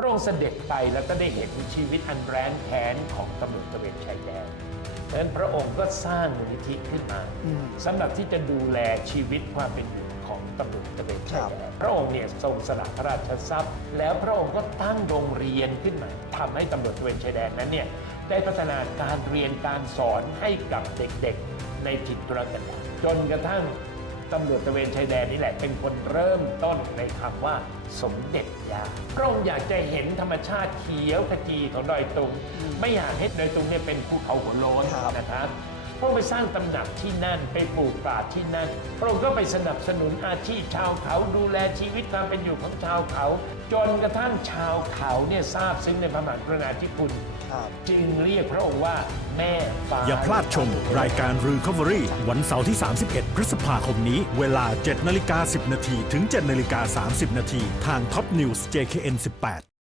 พระองค์เสด็จไปแล้วก็ได้เห็นชีวิตอันแร้นแค้นของตำรวจตระเวนชายแดนดังนั้นพระองค์ก็สร้างมูลนิธิขึ้นมาสำหรับที่จะดูแลชีวิตความเป็นอยู่ของตำรวจตระเวนชายแดนพระองค์เนี่ยทรงสละพระราชทรัพย์ แล้วพระองค์ก็ตั้งโรงเรียนขึ้นมาทำให้ตำรวจตระเวนชายแดนนั้นเนี่ยได้พัฒนาการเรียนการสอนให้กับเด็กๆ ในถิ่นทุรกันดารจนกระทั่ง ตำรวจตระเวนชายแดนนี่แหละ เป็นคนเริ่มต้นในคำว่าสมเด็จยาพระองค์อยากจะเห็นธรรมชาติเขียวขจีของดอยตุง ไม่อยากให้ดอยตุงเนี่ยเป็นภูเขาหัวโล้นนะครับ พระองค์ไปสร้างตำหนักที่นั่นไปปลูกป่าที่นั่น พระองค์ก็ไปสนับสนุนอาชีพชาวเขาดูแลชีวิตความเป็นอยู่ของชาวเขา จนกระทั่งชาวเขาเนี่ยทราบซึ้งในพระมหากรุณาธิคุณครับจึงเรียกพระองค์ว่าแม่ฟ้าอย่าพลาดชมรายการ Recovery วันเสาร์ที่ 31 พฤษภาคมนี้ เวลา7นาฬิกา10 นาทีถึง7นาฬิกา30 นาทีทาง Top News JKN 18